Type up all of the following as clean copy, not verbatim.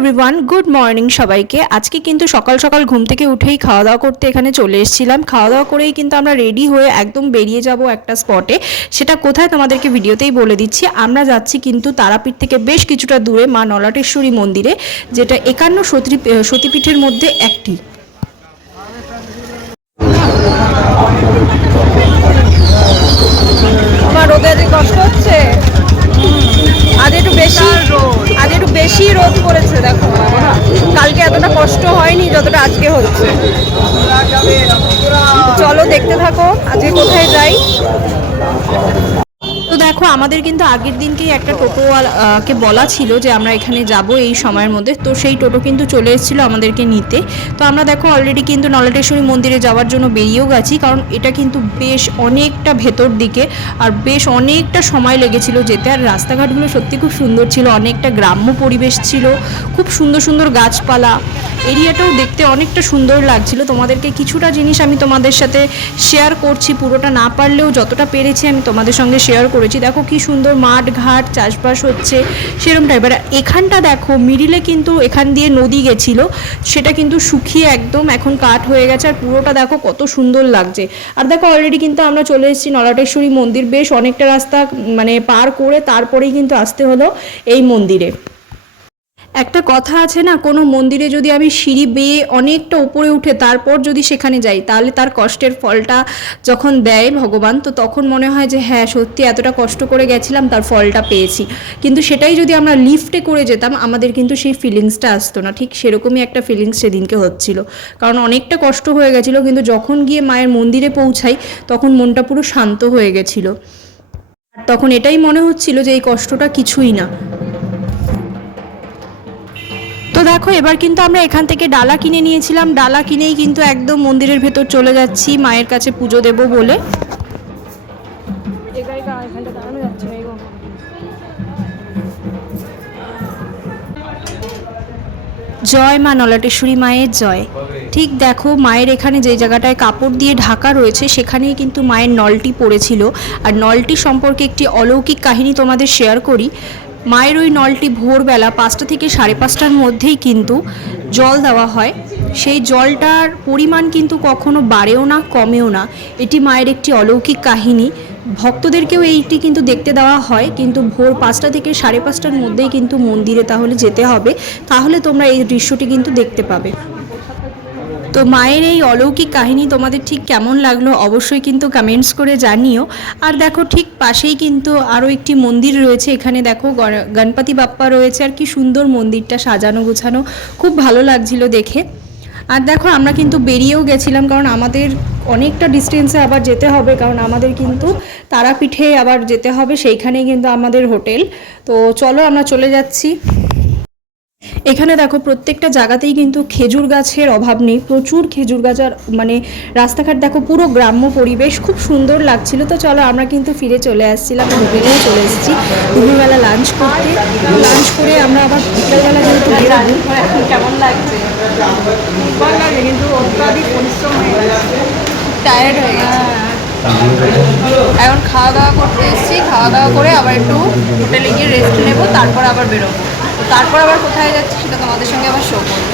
Everyone, good morning সবাইকে। আজকে কিন্তু সকাল সকাল ঘুম থেকে উঠেই খাওয়া দাওয়া করতে এখানে চলে এসেছিলাম। খাওয়া দাওয়া করেই কিন্তু আমরা রেডি হয়ে একদম বেরিয়ে যাব একটা স্পটে। সেটা কোথায় তোমাদেরকে ভিডিওতেই বলে দিচ্ছি। আমরা যাচ্ছি কিন্তু তারাপীঠ থেকে বেশ কিছুটা দূরে মা নলাটেশ্বরী মন্দিরে, যেটা 51 সতীপীঠের মধ্যে একটি। আমার রোদে কষ্ট হচ্ছে, আজ একটু বেশি রোদ পড়েছে। দেখো কালকে এতটা কষ্ট হয়নি যতটা আজকে হচ্ছে। চলো দেখতে থাকো আজকে কোথায় যাই। তো দেখো, আমাদের কিন্তু আগের দিনকেই একটা টোটোওয়ালাকে বলা ছিল যে আমরা এখানে যাব এই সময়ের মধ্যে। তো সেই টোটো কিন্তু চলে এসেছিলো আমাদেরকে নিতে। তো আমরা দেখো অলরেডি কিন্তু নলাটেশ্বরী মন্দিরে যাওয়ার জন্য বেরিয়েও গেছি, কারণ এটা কিন্তু বেশ অনেকটা ভেতর দিকে আর বেশ অনেকটা সময় লেগেছিল যেতে। আর রাস্তাঘাটগুলো সত্যি খুব সুন্দর ছিল, অনেকটা গ্রাম্য পরিবেশ ছিল, খুব সুন্দর সুন্দর গাছপালা, এরিয়াটাও দেখতে অনেকটা সুন্দর লাগছিল। তোমাদেরকে কিছুটা জিনিস আমি তোমাদের সাথে শেয়ার করছি, পুরোটা না পারলেও যতটা পেরেছি আমি তোমাদের সঙ্গে শেয়ার করেছি। দেখো কি সুন্দর মাঠ ঘাট, চাষবাস হচ্ছে সেরকম টাইপের। এখানটা দেখো মিডিলে কিন্তু এখান দিয়ে নদী গেছিলো, সেটা কিন্তু শুকিয়ে একদম এখন কাঠ হয়ে গেছে। আর পুরোটা দেখো কত সুন্দর লাগছে। আর দেখো অলরেডি কিন্তু আমরা চলে এসেছি নলাটেশ্বরী মন্দির। বেশ অনেকটা রাস্তা পার করে তারপরেই কিন্তু আসতে হলো এই মন্দিরে। একটা কথা আছে না, কোনো মন্দিরে যদি আমি সিঁড়ি বেয়ে অনেকটা উপরে উঠে তারপর যদি সেখানে যাই, তাহলে তার কষ্টের ফলটা যখন দেয় ভগবান, তো তখন মনে হয় যে হ্যাঁ সত্যি এতটা কষ্ট করে গেছিলাম, তার ফলটা পেয়েছি। কিন্তু সেটাই যদি আমরা লিফটে করে যেতাম, আমাদের কিন্তু সেই ফিলিংসটা আসতো না। ঠিক সেরকমই একটা ফিলিংস সেদিনকে হচ্ছিল, কারণ অনেকটা কষ্ট হয়ে গেছিলো। কিন্তু যখন গিয়ে মায়ের মন্দিরে পৌঁছাই তখন মনটা পুরো শান্ত হয়ে গেছিলো। আর তখন এটাই মনে হচ্ছিল যে এই কষ্টটা কিছুই না। তো দেখো এবার কিন্তু আমরা এখান থেকে ডালা কিনে নিয়েছিলাম। ডালা কিনেই কিন্তু একদম মন্দিরের ভেতর চলে যাচ্ছি মায়ের কাছে পুজো দেব বলে। জয় মা নলাটেশ্বরী মায়ের জয়। ঠিক দেখো মায়ের এখানে যে জায়গাটায় কাপড় দিয়ে ঢাকা রয়েছে সেখানেই কিন্তু মায়ের নলটি পড়েছিল। আর নলটি সম্পর্কে একটি অলৌকিক কাহিনী তোমাদের শেয়ার করি। মায়ের ওই নলটি ভোরবেলা 5টা থেকে 5:30টার মধ্যেই কিন্তু জল দেওয়া হয়। সেই জলটার পরিমাণ কিন্তু কখনো বাড়েও না কমেও না। এটি মায়ের একটি অলৌকিক কাহিনী। ভক্তদেরকেও এইটি কিন্তু দেখতে দেওয়া হয়, কিন্তু ভোর 5টা থেকে 5:30টার মধ্যেই কিন্তু মন্দিরে তাহলে যেতে হবে, তাহলে তোমরা এই দৃশ্যটি কিন্তু দেখতে পাবে। তো মায়ের এই অলৌকিক কাহিনী তোমাদের ঠিক কেমন লাগলো অবশ্যই কিন্তু কমেন্টস করে জানিও। আর দেখো ঠিক পাশেই কিন্তু আরও একটি মন্দির রয়েছে। এখানে দেখো গণপতি বাপ্পা রয়েছে, আর কি সুন্দর মন্দিরটা সাজানো গোছানো, খুব ভালো লাগছিল দেখে। আর দেখো আমরা কিন্তু বেরিয়েও গেছিলাম, কারণ আমাদের অনেকটা ডিস্টেন্সে আবার যেতে হবে, কারণ আমাদের কিন্তু তারাপীঠে আবার যেতে হবে, সেইখানেই কিন্তু আমাদের হোটেল। তো চলো আমরা চলে যাচ্ছি। এখানে দেখো প্রত্যেকটা জায়গাতেই কিন্তু খেজুর গাছের অভাব নেই, প্রচুর খেজুর গাছ। আর রাস্তাঘাট দেখো পুরো গ্রাম্য পরিবেশ, খুব সুন্দর লাগছিল। তো চলো আমরা কিন্তু ফিরে চলে আসছিলাম, হোটেলেও চলে এসেছি দুপুরবেলা লাঞ্চ করতে। লাঞ্চ করে আমরা আবার বিকেলবেলা যেহেতু কেমন লাগছে? ভালো লাগে, কিন্তু অত্যাধিক পরিশ্রম হয়ে গেছে, টায়ার্ড হয়ে গেছে। এখন খাওয়া দাওয়া করতে এসেছি, খাওয়া দাওয়া করে আবার একটু হোটেলে গিয়ে রেস্ট নেবো, তারপর আবার বেরোবো। তারপর আবার কোথায় যাচ্ছি সেটা তোমাদের সঙ্গে আবার শো করবো।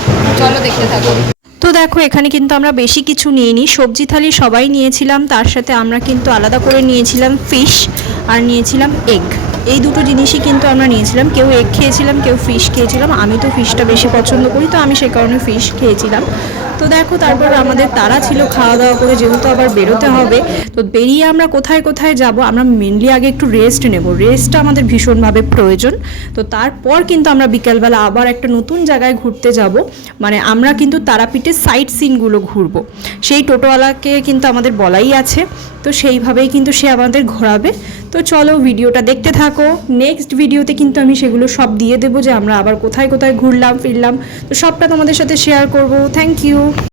চলো দেখতে থাকো। তো দেখো এখানে কিন্তু আমরা বেশি কিছু নিইনি, সবজি থালি সবাই নিয়েছিলাম, তার সাথে আমরা কিন্তু আলাদা করে নিয়েছিলাম ফিশ আর নিয়েছিলাম এগ। এই দুটো জিনিসই কিন্তু আমরা নিয়েছিলাম। কেউ এগ খেয়েছিলাম, কেউ ফিশ খেয়েছিলাম। আমি তো ফিশটা বেশি পছন্দ করি, তো আমি সে কারণে ফিশ খেয়েছিলাম। তো দেখো তারপর আমাদের তারা ছিল খাওয়া দাওয়া করে, যেহেতু আবার বেরোতে হবে। তো বেরিয়ে আমরা কোথায় কোথায় যাব, আমরা মেনলি আগে একটু রেস্ট নেব। রেস্টটা আমাদের ভীষণভাবে প্রয়োজন। তো তারপর কিন্তু আমরা বিকালবেলা আবার একটা নতুন জায়গায় ঘুরতে যাব। আমরা কিন্তু তারাপীঠের সাইট সিনগুলো ঘুরবো। সেই টোটোওয়ালাকে কিন্তু আমাদের বলাই আছে, তো সেইভাবেই কিন্তু সে আমাদের ঘোরাবে। তো চলো ভিডিওটা দেখতে থাকো। নেক্সট ভিডিওতে কিন্তু আমি সেগুলো সব দিয়ে দেবো, যে আমরা আবার কোথায় কোথায় ঘুরলাম ফিরলাম, তো সবটা তোমাদের সাথে শেয়ার করব। Thank you.